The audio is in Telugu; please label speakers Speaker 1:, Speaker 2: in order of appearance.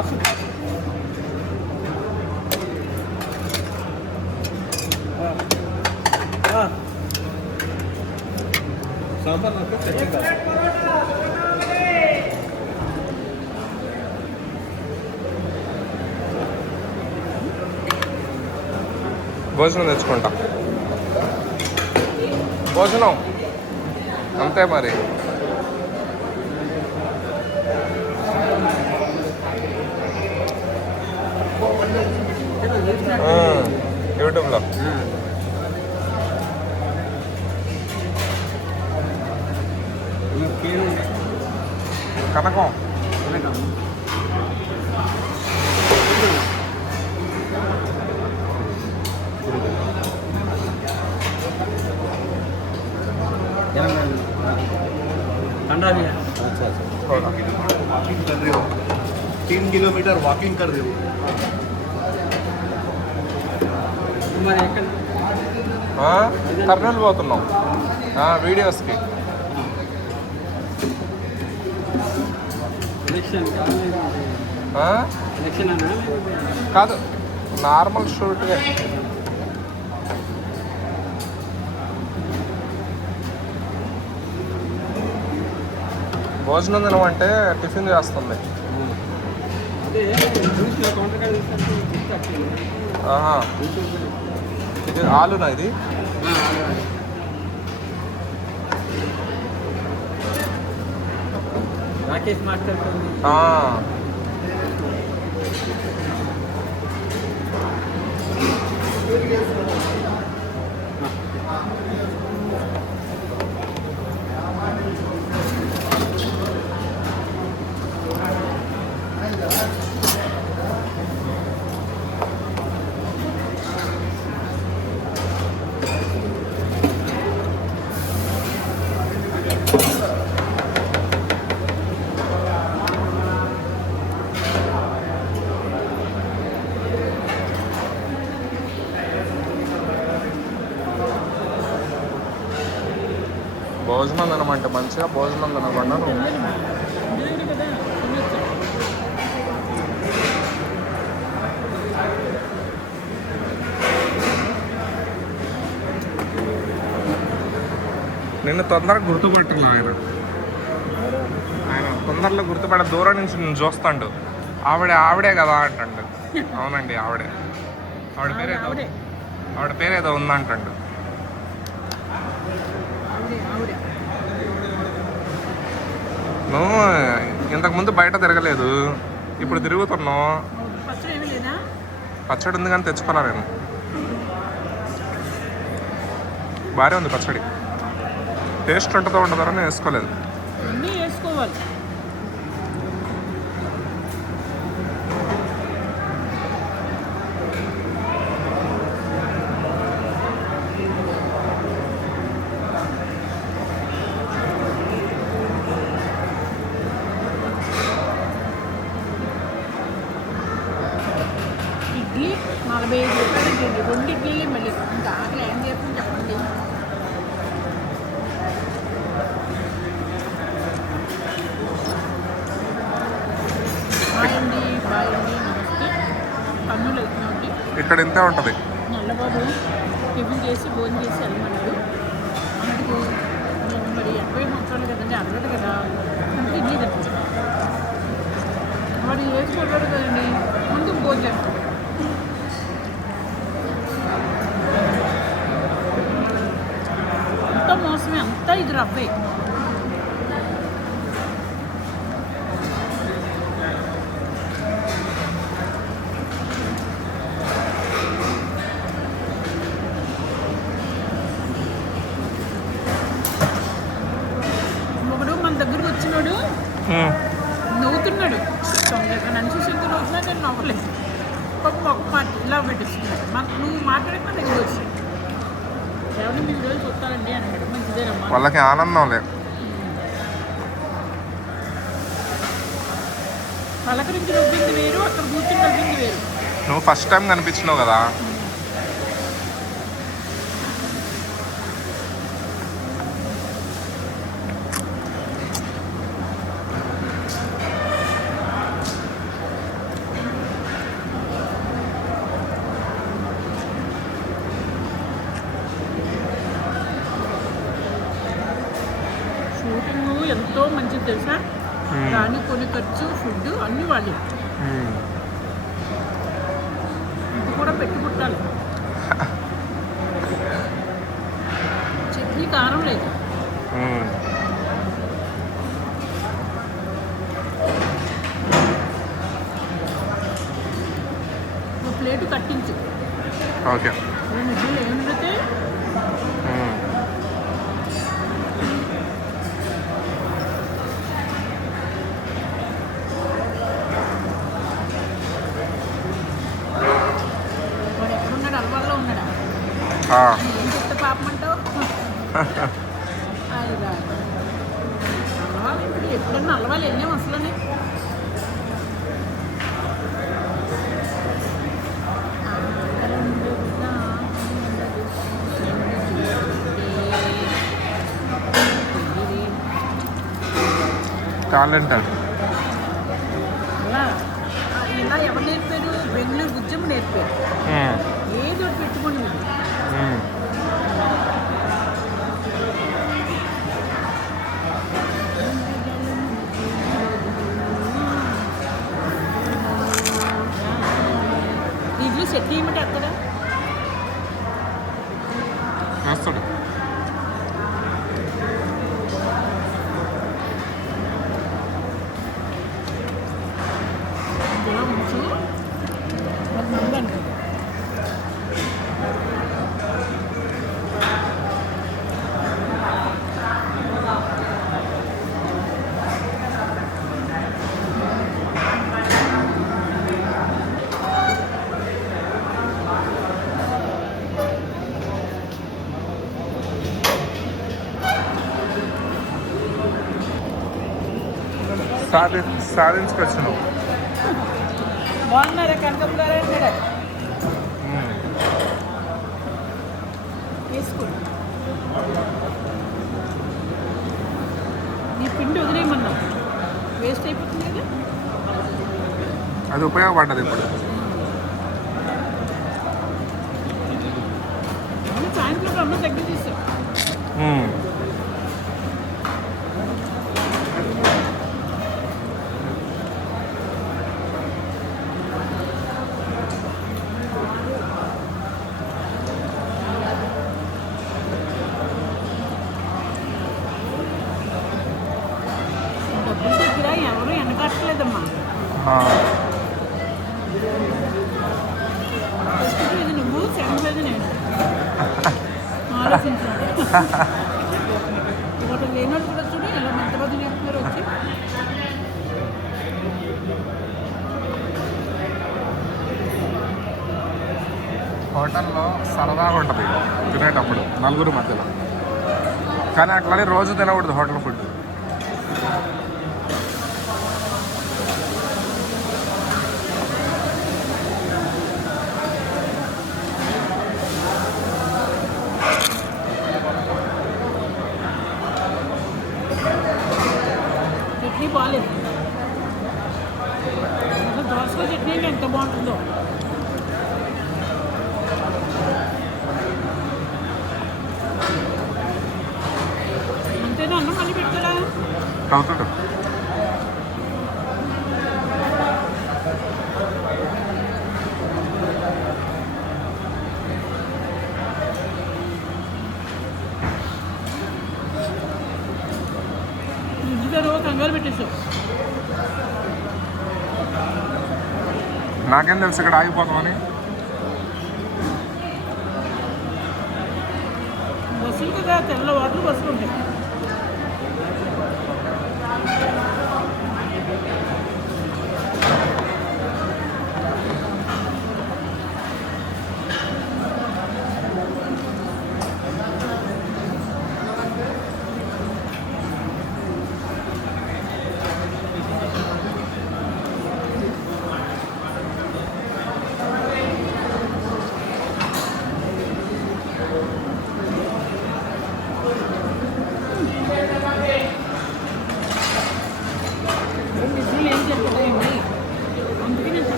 Speaker 1: కాసు సాంబార్ నాకు చట్నీ కాదు
Speaker 2: భోజనం తెచ్చుకుంటా. భోజనం. అంతే మరి. యూట్యూబ్లో కనకం
Speaker 1: अच्छा अच्छा वॉकिंग कर रहे हो तीन किलोमीटर वॉकिंग कर रहे हो
Speaker 3: మరి ఎక్కడ
Speaker 2: ఆ, కర్నూలు పోతున్నాం. వీడియోస్కి. కాదు నార్మల్ షూట్గా భోజనం తినమంటే టిఫిన్ చేస్తుంది. ఆహా. ఇది ఆలునా ఇది
Speaker 3: రాకేష్ మాట్లాడుతుంది
Speaker 2: ఆ. భోజనం తినమంటే మంచిగా భోజనం
Speaker 3: తినొచ్చు.
Speaker 2: నిన్ను తొందరగా గుర్తుపట్టలే ఆయన. ఆయన తొందరలో గుర్తుపడ దూరం నుంచి నేను చూస్తాడు. ఆవిడ ఆవిడే కదా అంటాడు. అవునండి ఆవిడే. ఆవిడ పేరు ఏదో
Speaker 3: ఆవిడే.
Speaker 2: ఆవిడ పేరు ఏదో ఉందంటాడు
Speaker 3: ఆవిడే ఆవిడే
Speaker 2: నువ్వు ఇంతకుముందు బయట తిరగలేదు. ఇప్పుడు తిరుగుతున్నావు. పచ్చడి ఉంది కానీ తెచ్చుకోరా నేను? బాగానే ఉంది పచ్చడి. టేస్ట్ ఉంటుందో ఉంటుందో అని వేసుకోలేదు.
Speaker 3: వేసుకోవాలి. నలభై ఐదు రూపాయలు ఇడ్లీ రెండు మళ్ళీ ఇంకా ఆకలి ఏం చేస్తుంది చెప్పండి. బాయ్ అండి బాయ్ అండి నమస్తే. వెళ్తున్నామండి
Speaker 2: ఇక్కడ ఇంతే ఉంటుంది.
Speaker 3: నల్లబాబు టిఫిన్ చేసి భోజనం చేసి వెళ్ళమన్నాడు. నేను మరి ఎనభై సంవత్సరాలు కదండి అరగదు కదా. అంటే ఇడ్లీ తెప్పించాను వాడు ఏజ్ కొట్టాడు కదండి? ముందు భోజనం అంతా అంతా ఇది రవ్వే ఒకడు మన దగ్గరకు వచ్చినాడు. నవ్వుతున్నాడు. నన్ను చూసి నవ్వుతున్నా నేను నవ్వలేదు. ఒక మొక్క మాట ఇలా పెట్టిస్తున్నాడు. మాకు నువ్వు దగ్గర
Speaker 2: వాళ్ళకి ఆనందం లేదు. నువ్వు ఫస్ట్ టైం కనిపించినావు కదా.
Speaker 3: అవుతుంది తెలుసా?
Speaker 2: మ్మ్.
Speaker 3: దాన్ని కొన్ని ఖర్చు ఫుడ్ అన్నీ వాళ్ళు. ఇది కూడా పెట్టి పుట్టాలి చట్నీ కారం లేదు. ప్లేటు కట్టించు.
Speaker 2: ఓకే.
Speaker 3: ఎప్పుడన్నా అలవాళ్ళు వెళ్ళాం అసలని
Speaker 2: టాలెంట్
Speaker 3: అండి
Speaker 2: సాధి సాధించుకొచ్చు
Speaker 3: బాగున్నారా? కనకపురారా అంటారా?
Speaker 2: మ్మ్.
Speaker 3: వేసుకోండి నీ పిండి వదిలేయమన్నా. వేస్ట్ అయిపోతుంది కదా?
Speaker 2: అది ఉపయోగపడ్డది ఇప్పుడు.
Speaker 3: సాయంత్రం అన్నం దగ్గర తీసాం.
Speaker 2: హోటల్లో సరదాగా ఉంటుంది తినేటప్పుడు నలుగురు మధ్యలో. కానీ అట్లానే రోజు తినకూడదు హోటల్ ఫుడ్.
Speaker 3: బాగాలేదు అసలు దోసకాయ చట్నీ అంటే ఎంత బాగుంటుందో. అంతేనా అన్నం మళ్ళీ పెడతారా
Speaker 2: నాకేం తెలుసు ఇక్కడ ఆగిపోతామని
Speaker 3: బస్సులు కదా తెల్లవారులు బస్సులు ఉంటాయి.